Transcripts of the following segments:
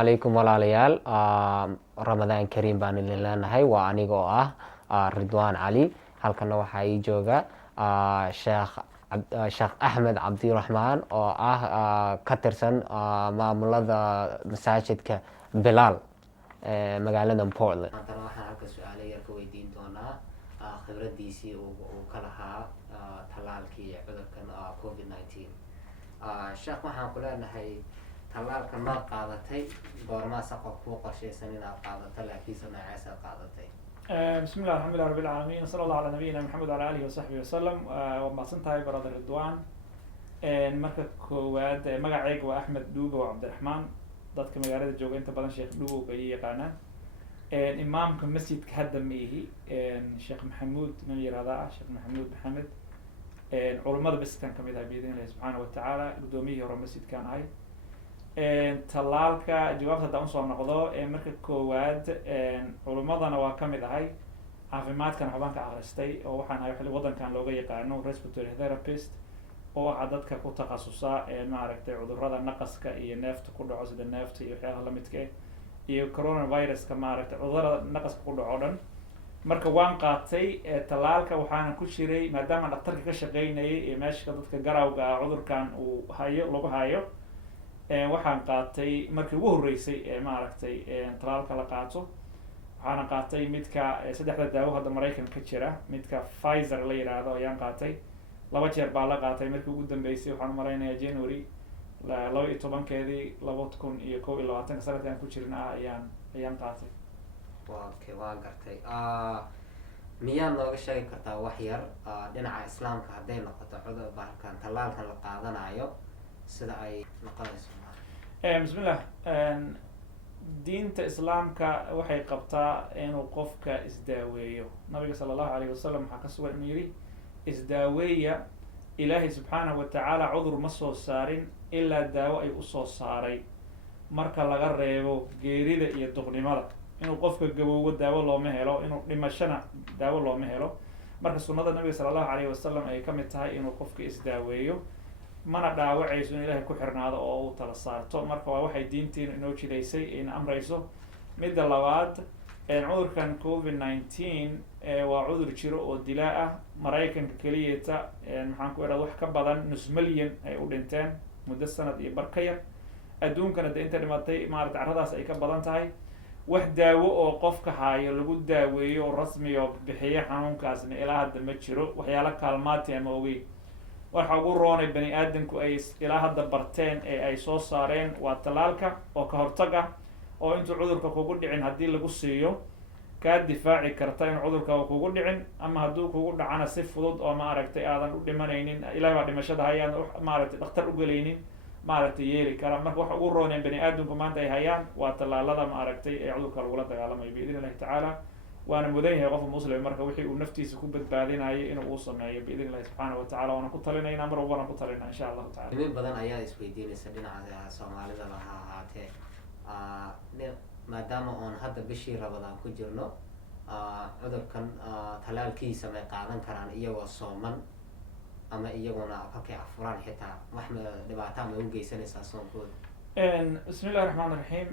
calaykum walaalayaal. Ramadaan kariim baan idin leenahay. Waa aniga oo Ridwaan Cali. Halkana waxaa ii jooga sheekh Axmed Cabdiraxmaan oo ka tirsan maamulada masaajidka Bilaal magaalada Portland. Haddana waxaan halka su-aalo yar ka weydiin doonaa khibradiisii uu ka lahaa tallaalkii cudurkan COVID-19. Sheekh, waxaan ku leenahay tallaalka ma qaadatay goormaa saqa kuu qorshaysan inaad qaadato laakiinse noocaasa qaadatay? بسم الله الحمد لله رب العالمين صلى الله على نبينا محمد وعلى آله وصحبه وسلم. ومحسنتهاي برادر ردوان. marka koowaad magacayga waa Axmed Dhuugo Cabdiraxmaan. dadka magaalada jooga inta badan Sheekh Dhuugo bay yaqaanaan. imaamka masjidka hadda miihi Sheekh Maxamuud nin yiraahdaa Sheekh Maxamuud Maxamed. culimada masjidkan kamid ah biidin Ilaahay subhanahu wa ta'ala gudoomiyihii hore masjidkan ahay. tallaalka jawaabta haddaan usoo noqdo marka koowaad culimadana waa kamid ahay, caafimaadkana waxbaan ka akhristay oo waxaan ahay wadankan looga yaqaano respiratory therapist oo dadka ku takhasusa maaragtay cudurrada naqaska iyo neefta ku dhaco sida neefta iyo waxyaalaha lamidka iyo coronaviruska maaragtay cudurrada naqaska ku dhaco dhan. marka waan qaatay tallaalka waxaana ku jiray maadaama dhaktarka ka shaqeynayay ee meesha dadka garawga cudurkan uu lagu hayo. waxaan qaatay markii ugu horeysay maaragtay tallaalka la qaato waxaana qaatay midka saddexda daawo hadda Mareykanka ka jira, midka Pfizer la yiraahdo ayaan qaatay. 2 jeer baa la qaatay. markii ugu dambeysay waxaan maraynayaa January 12keedii 2021 sanadkan ku jirna ayaan qaatay. waa gartay. miyaa nooga sheegi kartaa wax yar dhinaca islaamka hadday noqoto cudurkan tallaalkan la qaadanayo sida ay noqonayso? bismillah. diinta islaamka waxay qabtaa inuu qofka isdaaweeyo. nabiga sallallahu alayhi wasallam waxaa ka sugan inuu yidhi isdaaweeya, ilaahay subxaanahu wa tacaala cudur ma soo saarin ilaa daawo ay usoo saaray, marka laga reebo geerida iyo duqnimada. inuu qofka gaboobo daawo looma helo, inuu dhimashana daawo looma helo. marka sunnada nabiga sallallahu alayhi wasallam ay kamid tahay inuu qofka isdaaweeyo, mana dhaawacayso in ilaahay ku xirnaado oo uu tala saarto. marka waa waxay diinteenu inoo jidaysay ina amrayso. midda labaad, cudurkan COVID-19 waa cudur jiro oo dilaa ah. Mareykanka keliyata maxaan ku idhahda wax ka badan nus milyan ay u dhinteen muddo sanad iyo bar ka yar. adduunkana de inta dhimatay maarata carradaas ay ka badan tahay. wax daawo oo qofka haayo lagu daaweeyo oo rasmi oo bixiya xanuunkaasna ilaa hadda ma jiro. waxyaala kaalmaati ama ogey waxa ugu roonay bani aadamku ay ilaa hadda barteen ee ay soo saareen waa tallaalka oo ka hortag ah, oo intuu cudurka kugu dhicin haddii lagu siiyo kaa difaaci karta in cudurka kugu dhicin, ama hadduu kugu dhacana si fudud oo maaragtay aadan u dhimanaynin, ilahay baa dhimashada hayaan maaragtay dhakhtar u gelaynin maaragtay yeeli kara. marka waxa ugu rooneen bani aadamku maanta ay hayaan waa tallaalada maaragtay ee cudurka lagula dagaalamayo biidn illahi tacaala. waana mudan yahay qofka muslim marka wixii uu naftiisa ku badbaadinayo inuu uu sameeyo biidn illahi subxaanahu wa tacala. waana ku talinayna mar walbana ku talinaa insha allahu tacala. nimin badan ayaa isweydiinaysa dhinaca soomaalida ha ahaatee maadaama oon hadda bishii Ramadaan ku jirno, cudurkan tallaalkiisa may qaadan karaan iyagoo sooman ama iyaguna kakay afuraan xitaa wax dhibaataa may u geysanaysaa soonkooda? bismillahi raxmaan raxiim.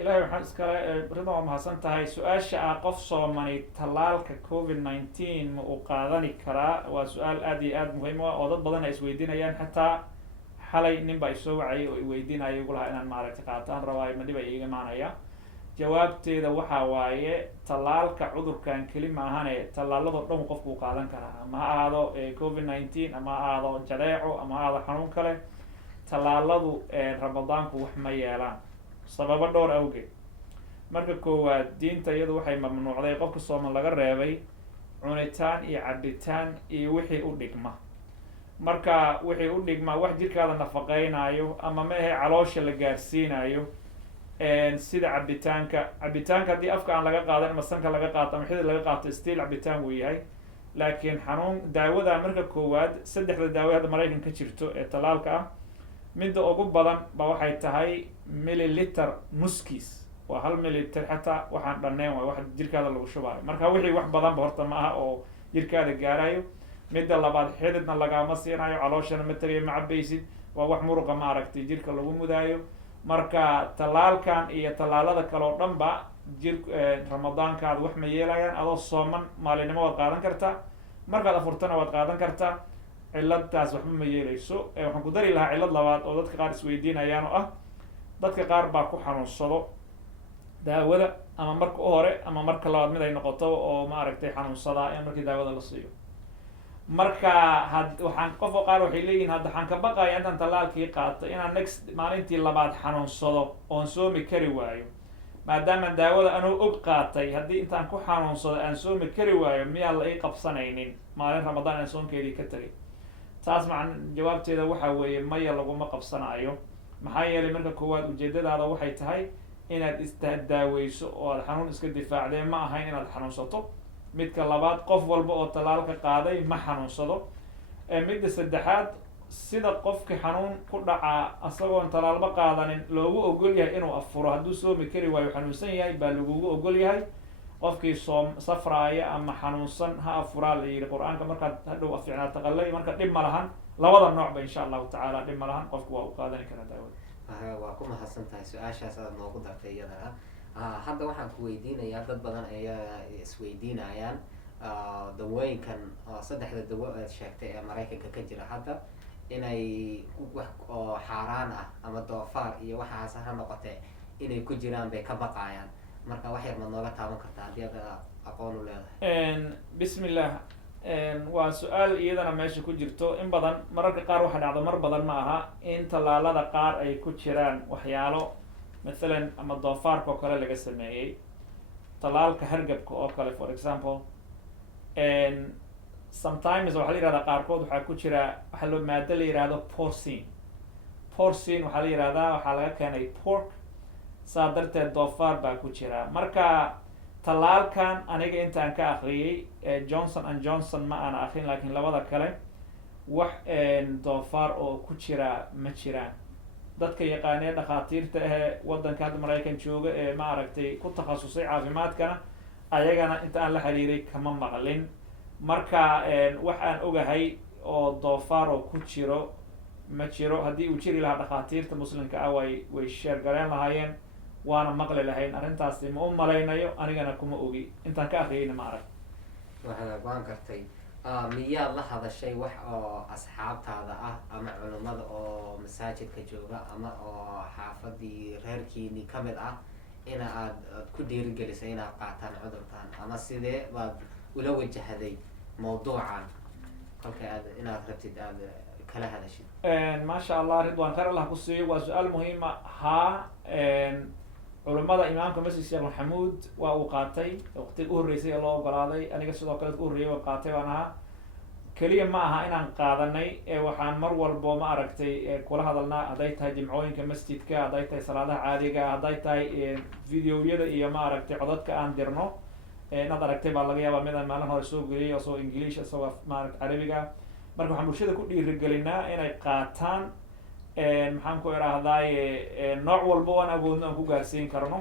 ilaahay waxaan iskale rida waa mahadsan tahay. su-aasha qof soomani tallaalka COVID-19 ma uu qaadani karaa waa su-aal aad iyo aad muhiim ah oo dad badan ay isweydiinayaan. xataa xalay nin baa isoo wacayay oo iweydiinaya igu lahaa inaan maaragtay qaataan rabaayo ma dhiba iiga imaanaya. jawaabteeda waxaa waaye tallaalka cudurkan keli maahane tallaaladoo dhan qofku uu qaadan karaa, ama ha ahaado COVID-19 ama ha ahaado jadeeco ama ha ahaado xanuun kale. tallaaladu ramadaanku wax ma yeelaan sababo dhowr awgeed. marka koowaad, diinta iyadu waxay mamnuucday qofka sooman laga reebay cunitaan iyo cabitaan iyo wixii u dhigma. marka wixii u dhigma wax jirkaada nafaqeynayo ama maahe caloosha la gaarsiinayo sida cabitaanka haddii afka aan laga qaadan ama sanka laga qaato ama xidid laga qaato stiil cabitaan wuu yahay. laakiin daawada marka koowaad 3 daawo hadda Mareykan ka jirto ee tallaalka ah, midda ugu badan ba waxay tahay milliliter nuskiis, waa 1 milliliter xataa waxaan dhaneen waay wax jirkaada lagu shubayo. marka wixii wax badan ba horta ma aha oo jirkaada gaarayo. midda labaad, xididna lagama siinayo, calooshana ma tagayo, ma cabaysid, waa wax muruqa maaragtay jirka lagu mudaayo. marka tallaalkan iyo tallaalada kale oo dhan ba ramadaankaada wax ma yeelayaan. adoo sooman maalinimo waad qaadan kartaa, markaad afurtana waad qaadan kartaa, ciladaas waxba ma yeeleyso. waxaan ku dari lahaa cilad labaad oo dadka qaar isweydiinayaan oo ah, dadka qaar baa ku xanuunsado daawada ama marka u hore ama marka labaad mid ay noqoto oo maaragtay xanuunsadaa in markii daawada la siiyo. marka waxaan qofka qaar waxay leeyihin hadda waxaan ka baqaya intaan tallaalkii qaato inaan next maalintii labaad xanuunsado oon soomi kari waayo, maadaama daawada anuu og qaatay haddii intaan ku xanuunsado aan soomi kari waayo miyaa la ii qabsanaynin maalin ramadaan aan soonkeedii ka tegay. taas jawaabteeda waxa weeye maya, laguma qabsanaayo. maxaa yeelay marka koowaad ujeedadaada waxay tahay inaad isdaaweyso oo aad xanuun iska difaacdee, ma ahayn inaad xanuunsato. midka labaad, qof walba oo tallaalka qaaday ma xanuunsado. midda saddexaad, sida qofki xanuun ku dhacaa asagoon tallaalba qaadanin loogu ogol yahay inuu afuro hadduu soomi kari waayo xanuunsan yahay baa lagugu ogol yahay. qofkii safraaya ama xanuunsan ha afuraa la yihi qur-aanka. markaad hadhow aficnaata qalay marka dhib ma lahan, labada noocba insha allahu tacaala dhib ma lahan, qofku waa u qaadani karaa daawada. waa ku mahadsan tahay su-aashaas aad noogu dartay iyadana. hadda waxaan ku weydiinayaa, dad badan ayaa isweydiinayaan dawooyinkan saddexda dawo aad sheegtay ee maraykanka ka jira hadda inay wax oo xaaraan ah ama doofaar iyo waxaas ha noqotee inay ku jiraan bay ka baqayaan. marka wax yar maad nooga taaban kartaa haddii aad aqoon u leedahay. bismillah, waa su-aal iyadana meesha ku jirto. in badan mararka qaar waxa dhacdo, mar badan ma aha, in tallaalada qaar ay ku jiraan waxyaalo mathalan ama doofaarka oo kale laga sameeyey. tallaalka hargabka oo kale for example, sometimes waxaa la yihahdaa qaarkood waxaa ku jira waxaa loo maado la yihahdo porcine. porcine waxaa la yihahdaa waxaa laga keenay pork, saa darteed doofaar baa ku jira. marka tallaalkan aniga intaan ka akriyey johnson and johnson ma aana akrin, laakiin labada kale wax doofaar oo ku jira ma jiraan. dadka yaqaanee dhakhaatiirta ahee waddanka hadda maraykan jooga ee ma aragtay ku takhasusay caafimaadkana ayagana inta aan la xiriiray kama maqlin. marka wax aan ogahay oo doofaar oo ku jiro ma jiro. haddii uu jiri lahaa dhakhaatiirta muslimka ah way sheergaleen lahaayeen, waana maqli lahayn. arrintaasi ma u malaynayo, anigana kuma ogi, intaan ka akriyayna ma arag. waan gartay. miyaad la hadashay wax oo asxaabtaada ah ama culimada oo masaajidka jooga ama oo xaafadii reerkiini kamid ah in aad ku dhiirigelisay inaad qaataan cudurkan, ama sidee baad ula wajahday mawduucan kolka inaad rabtid aad kala hadashid? maasha allah, ridwan khayr allah ku siiyo. waa su-aal muhiima. haa, culimada imaamka masjid sheekh maxamuud waa uu qaatay waqtiga u horreysay ee loo ogolaaday. aniga sidoo kale u horreeyay waa qaatay baan ahaa. keliya ma aha inaan qaadanay, waxaan mar walbo ma aragtay kula hadalnaa, hadday tahay jimcooyinka masjidka, hadday tahay salaadaha caadiga, hadday tahay videoyada iyo ma aragtay codadka aan dirno. inaad aragtay baa laga yaabaa midaan maalin hore soo geliyay isagoo english isagoo maaragta carabiga. marka waxaan bulshada ku dhiirigelinaa inay qaataan. maxaan ku idhaahdaay nooc walba waan awoodno aan ku gaarsiin karno.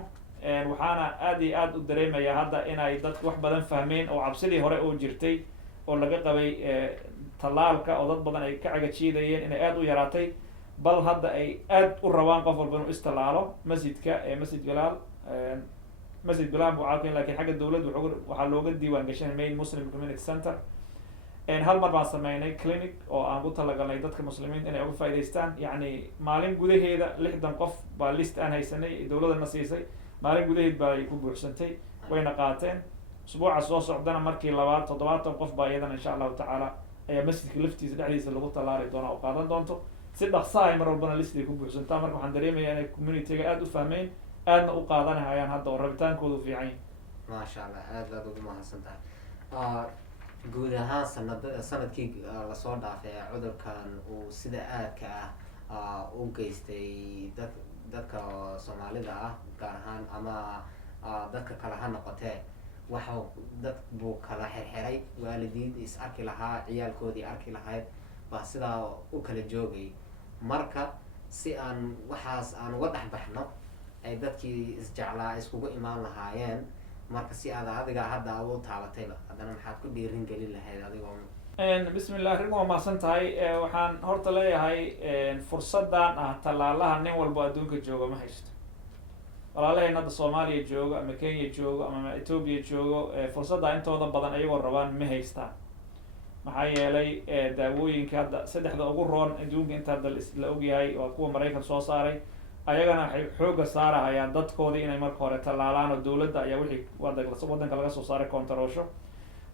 waxaana aad iyo aad u dareemayaa hadda inay dadku wax badan fahmeen oo cabsidii hore oo jirtay oo laga qabay tallaalka oo dad badan ay ka cagajiidayeen inay aad u yaraatay, bal hadda ay aad u rabaan qof walba inuu istallaalo. masjidka masjid bilaal masjid bilaal buu caakin, lakiin xagga dawladda waxaa looga diiwaan gashanay main muslim community center. hal mar baan sameynay clinic oo aan ku talagalnay dadka muslimiinta inay uga faa'idaystaan. yacni maalin gudaheeda 60 qof baa list aan haysanay, dawladana siisay. maalin gudaheed baa ay ku buuxsantay, wayna qaateen. usbuuca soo socdana markii labaad 70 qof baa iyadana insha allahu tacaala ayaa masjidka laftiisa dhexdiisa lagu tallaali doona oo qaadan doonto. si dhaqsa ay mar walbana list ay ku buuxsantaa. marka waxaan dareemayaa inay communityga aada u fahmeyn, aadna u qaadanahayaan hadda oo rabitaankoodu fiican yahay. maasha allah, aad baad ugu mahadsan tahay. guud ahaan sanadkii lasoo dhaafay ee cudurkan uu sida aadka ah u geystay dadka soomaalida ah gaar ahaan ama dadka kale ha noqotee, waxa dad buu kala xirxiray. waalidiin is arki lahaa, ciyaalkoodii arki lahayd baa sidaa u kala joogay. marka si aan waxaas aan uga dhex baxno ay dadkii isjeclaa iskugu imaan lahaayeen, marka si aad adiga hadda u taabatayba haddana maxaad ku dhiirin gelin lahayd adigoo bismi llah, arrin waa mahadsan tahay. Waxaan horta leeyahay fursadan ah tallaalaha nin walbo adduunka jooga ma haysto. walaalaheen hadda Soomaaliya joogo ama Kenya joogo ama Ethiopia joogo, fursadda intooda badan ayagoo rabaan ma haystaan. maxaa yeelay daawooyinka hadda saddexda ugu roon adduunka inta hadda la ogyahay waa kuwa Maraykan soo saaray. ayagana waxay xooga saarahayaan dadkoodii inay marka hore tallaalaan, oo dowladda ayaa wixii waddanka laga soo saaray kontaroosho.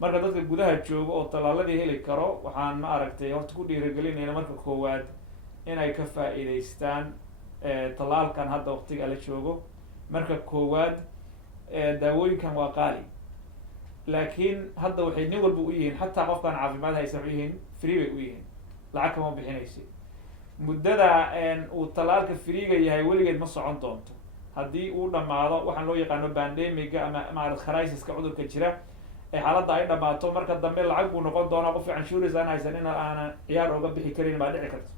marka dadka gudaha joogo oo tallaaladii heli karo, waxaan ma aragtay horta ku dhiirigelinayna marka koowaad inay ka faa'iidaystaan tallaalkan hadda waqtiga la joogo. marka koowaad daawooyinkan waa qaali, laakiin hadda waxay nin walba u yihiin, xataa qofkaan caafimaad haysan waxay yihiin free bay u yihiin, lacag kama bixinaysa. muddada uu tallaalka freega yahay weligeed ma socon doonto. haddii uu dhammaado waxaan loo yaqaano pandemiga ama maarad crisiska cudurka jira, xaaladda ay dhammaato, marka dambe lacag buu noqon doonaa. qof canshuuris aan haysan in aanan ciyaar oga bixi karin baa dhici karta.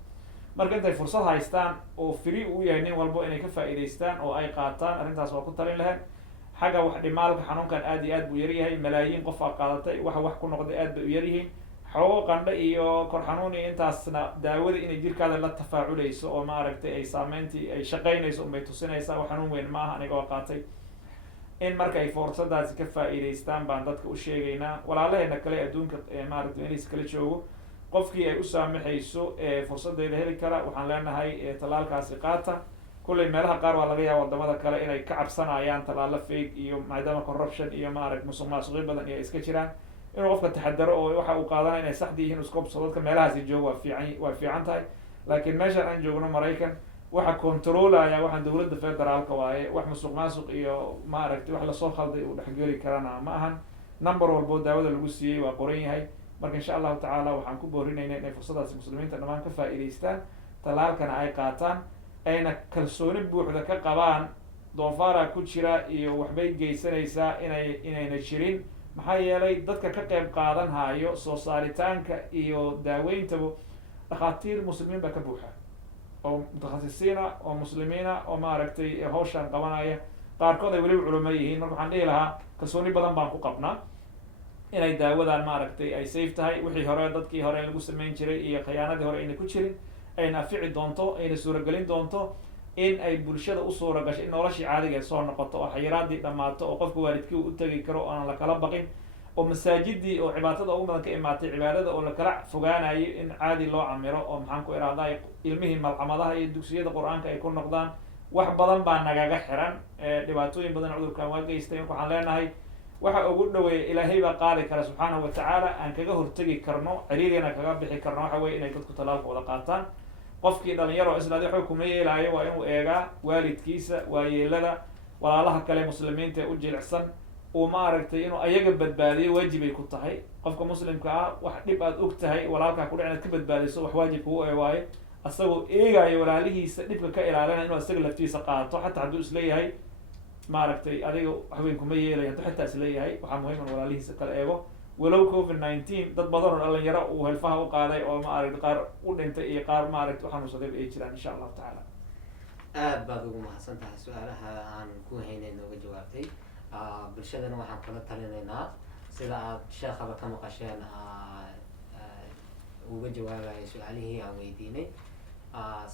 marka intay fursad haystaan oo free uu yahay nin walbo inay ka faa'iidaystaan oo ay qaataan, arrintaas waa ku talin lahayn. xagga wax dhimaalka xanuunkan aad iyo aad buu yaryahay, malaayiin qof aa qaadatay, wax ku noqday aad bay u yaryihiin. xoogo qandho iyo kor xanuun iyo intaasna daawada inay jirkaada la tafaaculayso oo maaragtay ay saameyntii ay shaqaynayso unbay tusinaysaa. wax xanuun weyn ma aha, aniga waa qaatay. in marka ay fursadaasi ka faa'iidaystaan baan dadka u sheegaynaa. walaalaheena kale adduunka maaragtay meelihiis kala joogo, qofkii ay u saamaxayso fursadeeda heli kara, waxaan leenahay tallaalkaasi qaata. kulley meelaha qaar waa laga yaaba wadamada kale inay ka cabsanayaan tallaalo fake iyo maadaama corruption iyo musuq maasuqyo badan iyo iska jiraan, inuu qofka taxadaro oo waxa uu qaadanaya inay saxdi yihiin iska hubsado. dadka meelahaasi joogo waa fiican tahay, laakiin meeshaan aan joogno Maraykan waxa controlaya waxaan dowladda federaalka waaye. wax musuq maasuq iyo maaragtay wax lasoo khalday uu dhexgeli karana ma ahan. number walbo daawada lagu siiyey waa qoran yahay. marka insha allahu tacaala waxaan ku boorinayna inay fursadaasi muslimiinta dhammaan ka faa'iidaystaan, tallaalkana ay qaataan, ayna kalsooni buuxda ka qabaan doofaara ku jira iyo waxbay geysanaysaa inayna jirin. maxaa yeelay dadka ka qayb qaadan hayo soo saaritaanka iyo daaweyntaba dhakhaatiir muslimiin baa ka buuxa, oo mutakhasisiina oo muslimiina oo maaragtay hawshaan qabanaya. qaarkood ay weliba culamo yihiin. marka waxaan dhihi lahaa kalsooni badan baan ku qabnaa inay daawadan maaragtay ay safe tahay. wixii hore dadkii hore lagu samayn jiray iyo khiyaanadii hore ayna ku jirin, ayna afici doonto, ayna suuragelin doonto in ay bulshada u suura gasho in noloshii caadigeed soo noqoto, oo xayiraadii dhammaato, oo qofka waalidkii u tegi karo oo aan lakala baqin, oo masaajidii oo cibaadada ugu badan ka imaatay cibaadada oo lakala fogaanayo in caadi loo camiro, oo maxaan ku ihahdaa ilmihii malcamadaha iyo dugsiyada qur-aanka ay ku noqdaan. wax badan baa nagaga xiran, dhibaatooyin badan cudurkan waa geystay. marka waxaan leenahay waxa ugu dhaweeya ilaahay baa qaadi kara subxaanahu watacaala, aan kaga hortegi karno, ciriirina kaga bixi karno waxa weye inay dadku tallaalka wada qaataan. qofkii dhalinyaro isla adi xog kuma yeelaayo waa inuu eegaa waalidkiisa, waayeelada, walaalaha kale muslimiinta ee u jilicsan, uu maaragtay inuu ayaga badbaadiyo waajibay ku tahay. qofka muslimka ah wax dhib aad og tahay walaalkaa kudhic inaad ka badbaadiso wax waajib kugu waaye. asagoo eegaayo walaalihiisa dhibka ka ilaalina inuu isaga laftiisa qaato, xataa hadduu isleeyahay maaragtay adiga waxweyn kuma yeelay, hadduu xitaa isleeyahay waxaa muhiim in walaalihiisa kala eego. walow COVID-19 dad badan oo dhalinyaro uu helfaha u qaaday oo maaragtay qaar u dhintay iyo qaar maaragtay u xanuunsaday ay jiraan insha allahu tacaala. aad baad ugu mahadsan tahay su-aalaha aan ku haynay nooga jawaabtay. bulshadana waxaan kala talinaynaa sida aad sheekhaba ka maqasheen uga jawaabayo su-aalihii aan weydiinay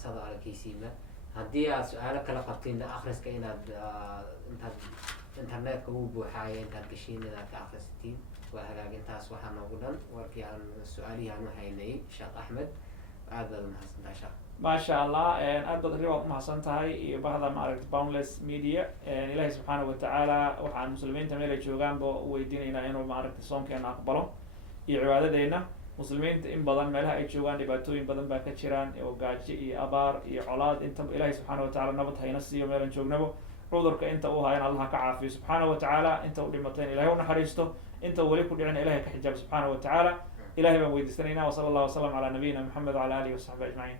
sada arageysiima. haddii aad su-aalo kala qabtiin akhriska inaad intaad internetka uu buuxaayo intaad gashiin inaad ka akhrisatiin waa hagaagintaas. waxaa noogu dhan warkii aan su-aalihii aan u haynay sheekh Axmed. aad baad umahadsan tahay sheekh. maasha allah, aad baad riba umahadsan tahay iyo bahda maaragtay boundless media. ilaahay subxaanahu watacaala waxaan muslimiinta meel ay joogaanba u weydiinaynaa inuu maaragtay soonkeena aqbalo iyo cibaadadeena. muslimiinta in badan meelaha ay joogaan dhibaatooyin badan baa ka jiraan, oo gaajo iyo abaar iyo colaad. intaba ilaahay subxaanahu watacaala nabad hayna siiyo meelan joognabo. cudurka inta uu hayan allah ka caafiyo subxaanahu watacaala. inta u dhimatayna ilahay u naxariisto, inta weli ku dhicina ilahay ka xijaab subxaanahu watacaala. ilahay baan weydiisanaynaa. wasala allah wasalam calaa nabiyina maxamed wacala alihi wasaxbi ajmaciin.